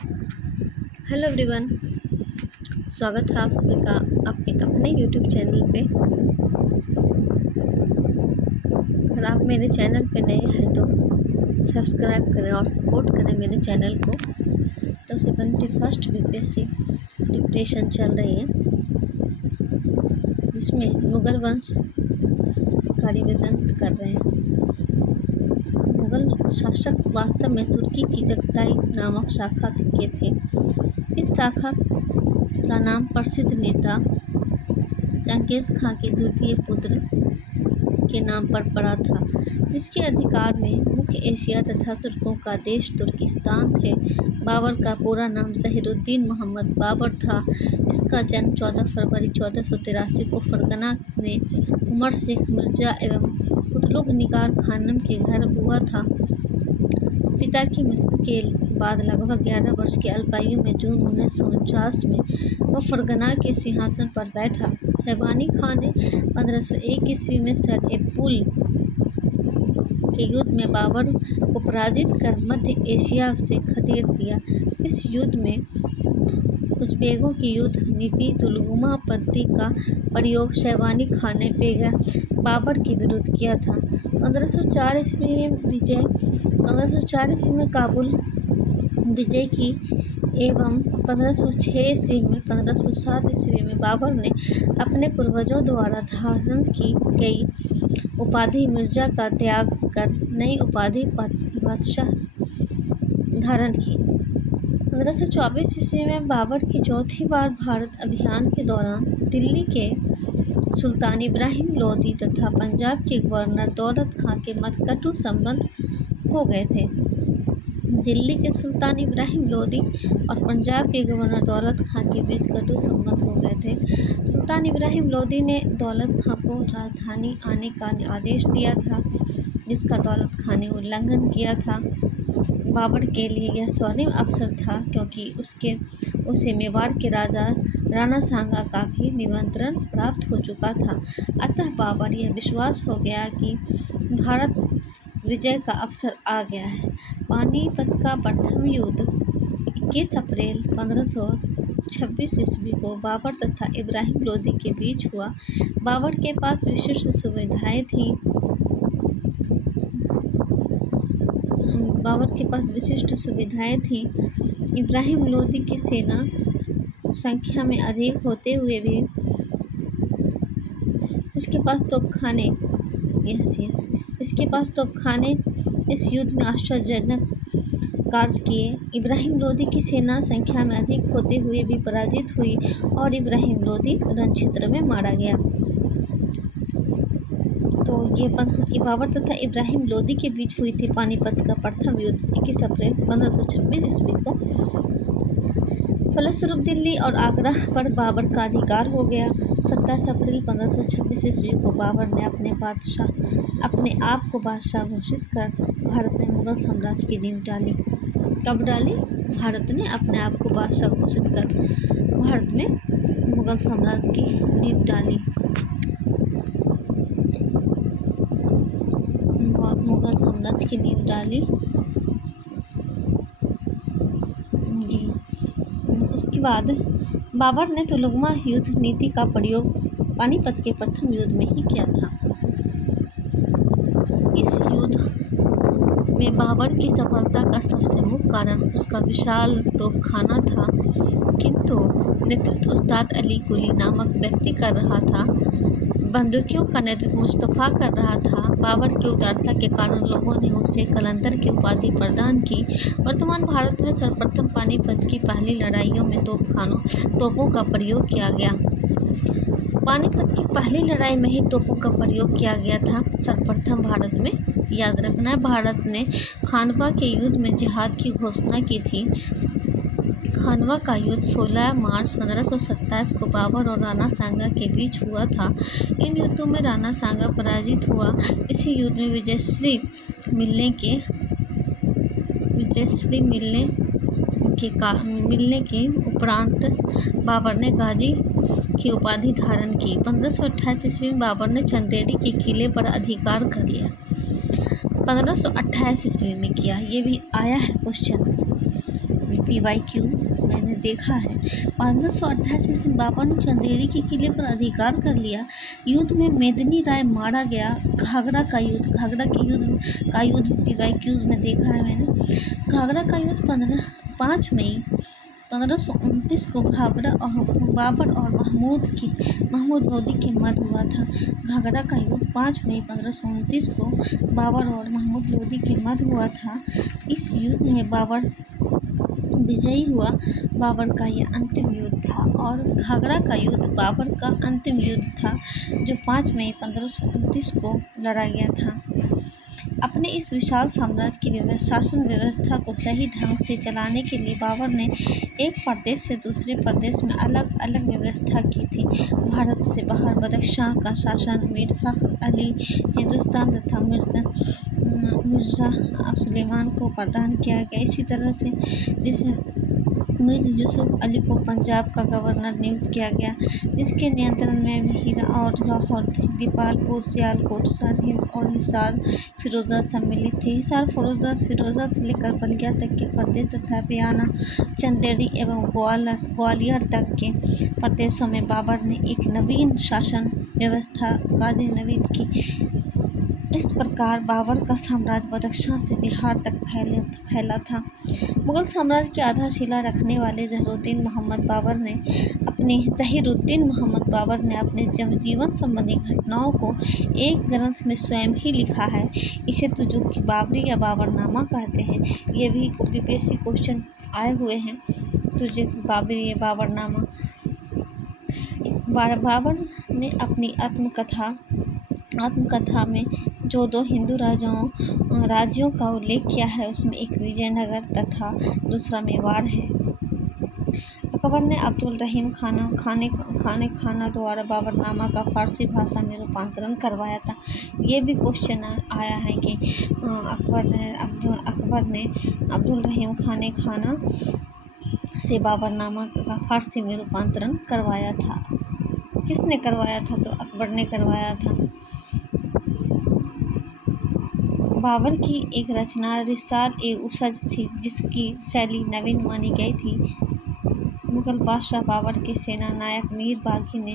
Hello everyone. स्वागत है आप सभी का आपके अपने यूट्यूब चैनल पे। अगर आप मेरे चैनल पे नए हैं तो सब्सक्राइब करें और सपोर्ट करें मेरे चैनल को। तो 71st बीपीएससी प्रिपरेशन चल रही है, जिसमें मुग़ल वंश का रिवीजन कर रहे हैं। मुग़ल शासक वास्तव में तुर्की की चगताई नामक शाखा के थे। इस शाखा का नाम प्रसिद्ध नेता चंगेज़ खां के द्वितीय पुत्र के नाम पर पड़ा था, जिसके अधिकार में मुख्य एशिया तथा तुर्कों का देश तुर्किस्तान थे। बाबर का पूरा नाम ज़हीरुद्दीन मोहम्मद बाबर था। इसका जन्म 14 फरवरी 1483 को फरगना में उमर शेख मिर्जा एवं कुतुब निगार खानम के घर हुआ था। पिता की मृत्यु के बाद लगभग 11 वर्ष की अल्पायु में जून 1949 में वह फरगना के सिंहासन पर बैठा। शैबानी खां ने 1501 ईस्वी में सर ए पुल के युद्ध में बाबर को पराजित कर मध्य एशिया से खदेड़ दिया। इस युद्ध में उज़्बेकों की युद्ध नीति तुलगुमा पद्धति का प्रयोग शैबानी खां ने बाबर के विरुद्ध किया था। 1504 ईस्वी में काबुल विजय की एवं 1506 ईस्वी में 1507 ईस्वी में बाबर ने अपने पूर्वजों द्वारा धारण की गई उपाधि मिर्जा का त्याग कर नई उपाधि बादशाह धारण की। 1524 ईस्वी में बाबर की चौथी बार भारत अभियान के दौरान दिल्ली के सुल्तान इब्राहिम लोदी तथा पंजाब के गवर्नर दौलत खां के मध्य कटु संबंध हो गए थे। दिल्ली के सुल्तान इब्राहिम लोदी और पंजाब के गवर्नर दौलत खां के बीच कटु संबंध हो गए थे। सुल्तान इब्राहिम लोदी ने दौलत खां को राजधानी आने का आदेश दिया था, जिसका दौलत खां ने उल्लंघन किया था। बाबर के लिए यह स्वर्णिम अवसर था, क्योंकि उसे मेवाड़ के राजा राणा सांगा का भी निमंत्रण प्राप्त हो चुका था। अतः बाबर यह विश्वास हो गया कि भारत विजय का अवसर आ गया है। पानीपत का प्रथम युद्ध 21 अप्रैल 1526 ईस्वी को बाबर तथा इब्राहिम लोदी के बीच हुआ। बाबर के पास विशिष्ट सुविधाएं थीं। इब्राहिम लोदी की सेना संख्या में अधिक होते हुए भी इसके पास तोपखाने इस युद्ध में आश्चर्यजनक कार्य किए। इब्राहिम लोदी की सेना संख्या में अधिक होते हुए भी पराजित हुई और इब्राहिम लोदी रणक्षेत्र में मारा गया। तो ये बाबर तथा इब्राहिम लोदी के बीच हुई थी पानीपत का प्रथम युद्ध 21 अप्रैल 1526 ईस्वी को। फलस्वरूप दिल्ली और आगरा पर बाबर का अधिकार हो गया। 27 अप्रैल 1526 ईस्वी को बाबर ने अपने आप को बादशाह घोषित कर भारत में मुगल साम्राज्य की नींव डाली। कब डाली? भारत ने अपने आप को बादशाह घोषित कर भारत में मुगल साम्राज्य की नींव डाली। मुगल साम्राज्य की नींव डाली जी। उसके बाद बाबर ने तुलगुमा युद्ध नीति का प्रयोग पानीपत के प्रथम युद्ध में ही किया था। इस युद्ध में बाबर की सफलता का सबसे मुख्य कारण उसका विशाल तोपखाना था, किंतु नेतृत्व उस्ताद अली कुली नामक व्यक्ति कर रहा था। बंदूकियों का नेतृत्व मुस्तफा कर रहा था। बाबर की उदारता के कारण लोगों ने उसे कलंदर की उपाधि प्रदान की। वर्तमान भारत में सर्वप्रथम पानीपत की पहली लड़ाइयों में तोपों का प्रयोग किया गया। पानीपत की पहली लड़ाई में ही तोपों का प्रयोग किया गया था। सर्वप्रथम भारत में, याद रखना, भारत ने खानवा के युद्ध में जिहाद की घोषणा की थी। खानवा का युद्ध 16 मार्च 1527 को बाबर और राणा सांगा के बीच हुआ था। इन युद्धों में राणा सांगा पराजित हुआ। इसी युद्ध में विजयश्री मिलने के उपरांत बाबर ने गाजी की उपाधि धारण की। 1528 ईस्वी में बाबर ने चंदेरी के किले पर अधिकार कर लिया। 1528 ईस्वी में किया, ये भी आया है क्वेश्चन PYQ मैंने देखा है। 1588 से बाबर ने चंदेरी के किले पर अधिकार कर लिया। युद्ध में मेदिनी राय मारा गया। घाघरा के युद्ध PYQs में देखा है मैंने। घाघरा का युद्ध 5 मई 1529 को बाबर और महमूद लोदी के मध्य हुआ था। घाघरा का युद्ध 5 मई 1529 को बाबर और महमूद लोदी के मध्य हुआ था। इस युद्ध में बाबर विजयी हुआ। बाबर का यह अंतिम युद्ध था और घाघरा का युद्ध बाबर का अंतिम युद्ध था जो 5 मई 1529 को लड़ा गया था। अपने इस विशाल साम्राज्य की शासन व्यवस्था को सही ढंग से चलाने के लिए बाबर ने एक प्रदेश से दूसरे प्रदेश में अलग अलग व्यवस्था की थी। भारत से बाहर बदख्शां का शासन मीर फ़ख्र अली हिंदुस्तान तथा मिर्ज़ा सुलेमान को प्रदान किया गया। इसी तरह से जिसे मीर यूसुफ अली को पंजाब का गवर्नर नियुक्त किया गया, जिसके नियंत्रण में हीरा और लाहौर थे। दीपालपुर, सियालकोट, सरहिंद और हिसार फिरोजा सम्मिलित थे। हिसार फिरोजा से लेकर बलिया तक के प्रदेश तथा बयाना, चंदेरी एवं ग्वालियर तक के प्रदेशों में बाबर ने एक नवीन शासन व्यवस्था कार्यान्वित की। इस प्रकार बाबर का साम्राज्य बदख्शां से बिहार तक फैला था। मुगल साम्राज्य की आधारशिला रखने वाले ज़हीरुद्दीन मोहम्मद बाबर ने अपने जीवन संबंधी घटनाओं को एक ग्रंथ में स्वयं ही लिखा है। इसे तुजुक बाबरी या बाबरनामा कहते हैं। ये भी UPSC क्वेश्चन आए हुए हैं। तुजुक बाबरी या बाबरनामा। बाबर ने अपनी आत्मकथा में जो 2 हिंदू राज्यों का उल्लेख किया है उसमें एक विजयनगर तथा दूसरा मेवाड़ है। अकबर ने अब्दुल रहीम खाना द्वारा बाबरनामा का फारसी भाषा में रूपांतरण करवाया था। ये भी क्वेश्चन आया है कि अकबर ने अब्दुल रहीम खाना से बाबरनामा का फारसी में रूपांतरण करवाया था। किसने करवाया था? तो अकबर ने करवाया था। बाबर की एक रचना रिसाल-ए-उशज थी जिसकी शैली नवीन मानी गई थी। मुगल बादशाह बाबर के सेना नायक मीर बागी ने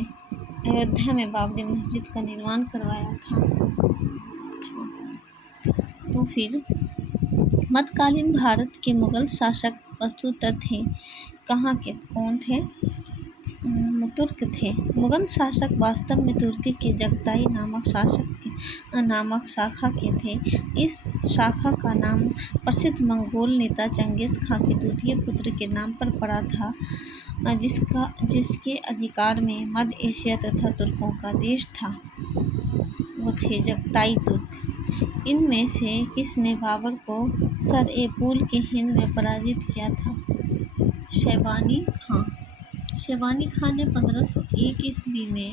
अयोध्या में बाबरी मस्जिद का निर्माण करवाया था। तो फिर मध्यकालीन भारत के मुगल शासक वस्तुतः थे कहाँ के? कौन थे? तुर्क थे। मुगल शासक वास्तव में तुर्की के जगताई नामक शाखा के थे। इस शाखा का नाम प्रसिद्ध मंगोल नेता चंगेज़ खां के द्वितीय पुत्र के नाम पर पड़ा था, जिसके अधिकार में मध्य एशिया तथा तुर्कों का देश था। वो थे जगताई तुर्क। इनमें से किसने बाबर को सर-ए-पूल के हिंद में पराजित किया था? शैबानी खां ने 1501 ईस्वी में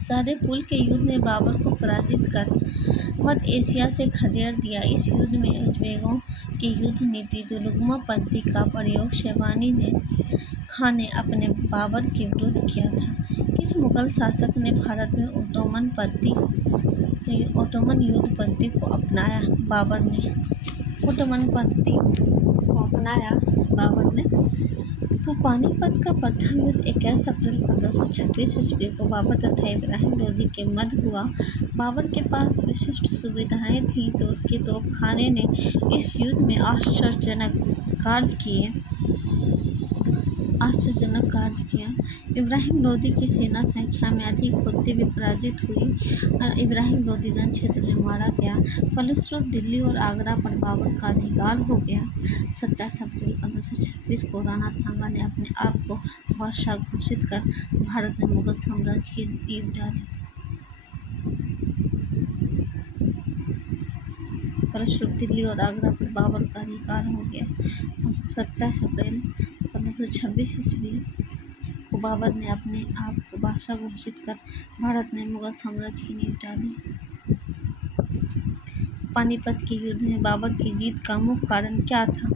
सर-ए-पूल के युद्ध में बाबर को पराजित कर मध्य एशिया से खदेड़ दिया। इस युद्ध में उज़्बेकों की युद्ध नीति दुलुगमा पद्धति का प्रयोग शैबानी खां ने अपने बाबर के विरुद्ध किया था। किस मुगल शासक ने भारत में ओटोमन युद्ध पद्धति को अपनाया? बाबर ने ओटोमन पद्धति को अपनाया। बाबर ने तो पानीपत का प्रथम युद्ध 21 अप्रैल 1526 ईस्वी को बाबर तथा इब्राहिम लोदी के मध्य हुआ। बाबर के पास विशिष्ट सुविधाएं थीं तो उसके तोपखाने ने इस युद्ध में आश्चर्यजनक कार्य किया। इब्राहिम लोदी की सेना संख्या में अधिक होते हुए पराजित हुई और इब्राहिम लोदी रण क्षेत्र में मारा गया। फलस्वरूप दिल्ली और आगरा पर बाबर का अधिकार हो गया। 27 अप्रैल 1526 को राणा सांगा ने अपने आप को बादशाह घोषित कर भारत में मुगल साम्राज्य की नींव डाली। फलस्वरूप दिल्ली और आगरा पर बाबर का अधिकार हो गया और 27 अप्रैल 1526 ईस्वी को बाबर ने अपने आप को बादशाह घोषित कर भारत में मुगल साम्राज्य की नींव डाली। पानीपत के युद्ध में बाबर की जीत का मुख्य कारण क्या था?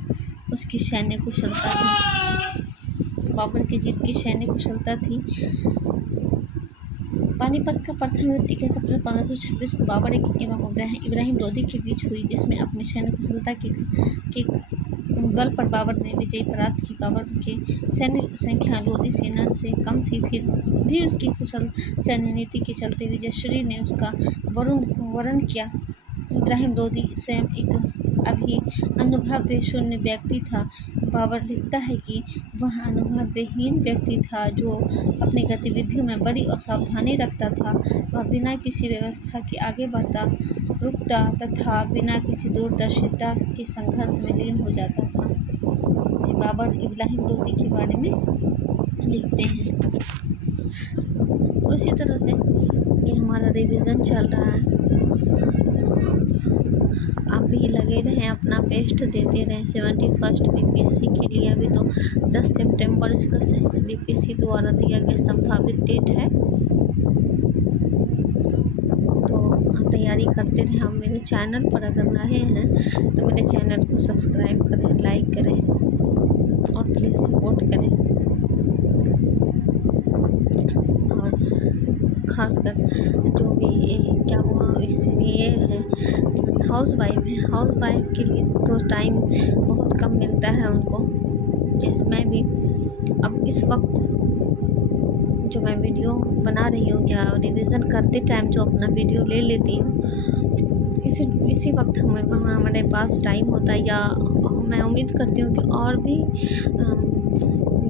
उसकी सैन्य कुशलता थी। बाबर की जीत की सैन्य कुशलता थी। पानीपत का प्रथम युद्ध 21 अप्रैल 1526 को बाबर एवं इब्राहिम लोदी के बीच हुई, जिसमें अपनी सैन्य कुशलता के बल पर बाबर ने विजय प्राप्त की। बाबर के सैन्य संख्या लोधी सेना से कम थी, फिर भी उसकी कुशल सैन्य नीति के चलते विजयश्री ने उसका वरण किया। इब्राहिम लोधी स्वयं एक अनुभव शून्य व्यक्ति था। बाबर लिखता है कि वह अनुभवहीन व्यक्ति था जो अपनी गतिविधियों में बड़ी असावधानी रखता था। वह बिना किसी व्यवस्था के आगे बढ़ता, रुकता तथा बिना किसी दूरदर्शिता के संघर्ष में लीन हो जाता था। बाबर इब्राहिम लोधी के बारे में लिखते हैं। तो इसी तरह से ये हमारा रिवीजन चल रहा है। आप भी लगे रहें, अपना बेस्ट देते रहें 71st बीपीएससी के लिए। अभी तो 10 सितंबर इसका बीपीएससी द्वारा दिया गया संभावित डेट है, तो आप तैयारी करते रहें। आप मेरे चैनल पर अगर नए हैं तो मेरे चैनल को सब्सक्राइब करें, लाइक करें और प्लीज़ सपोर्ट करें। और ख़ासकर जो भी क्या हुआ इसलिए है हाउस वाइफ के लिए तो टाइम बहुत कम मिलता है उनको। जैसे मैं भी अब इस वक्त जो मैं वीडियो बना रही हूँ या रिवीजन करते टाइम जो अपना वीडियो ले लेती हूँ, इसी वक्त हमारे पास टाइम होता है, या मैं उम्मीद करती हूँ कि और भी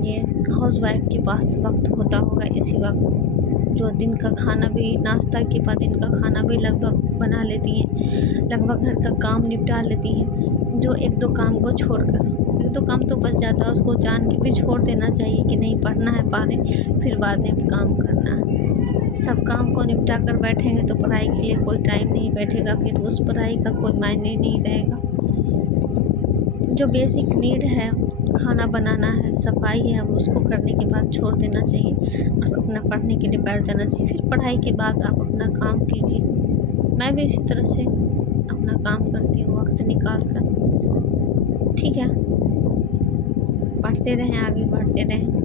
ये हाउस वाइफ के पास वक्त होता होगा इसी वक्त, जो दिन का खाना भी, नाश्ता के बाद दिन का खाना भी लगभग बना लेती हैं, लगभग घर का काम निपटा लेती हैं। जो एक दो काम को छोड़कर, एक दो काम तो बच जाता है, उसको जान के भी छोड़ देना चाहिए कि नहीं पढ़ना है पहले, फिर बाद में काम करना है। सब काम को निपटा कर बैठेंगे तो पढ़ाई के लिए कोई टाइम नहीं बैठेगा, फिर उस पढ़ाई का कोई मायने नहीं रहेगा। जो बेसिक नीड है, खाना बनाना है, सफाई है, अब उसको करने के बाद छोड़ देना चाहिए और अपना पढ़ने के लिए बैठ जाना चाहिए। फिर पढ़ाई के बाद आप अपना काम कीजिए। मैं भी इसी तरह से अपना काम करती हूँ वक्त निकाल कर। ठीक है, पढ़ते रहें, आगे बढ़ते रहें।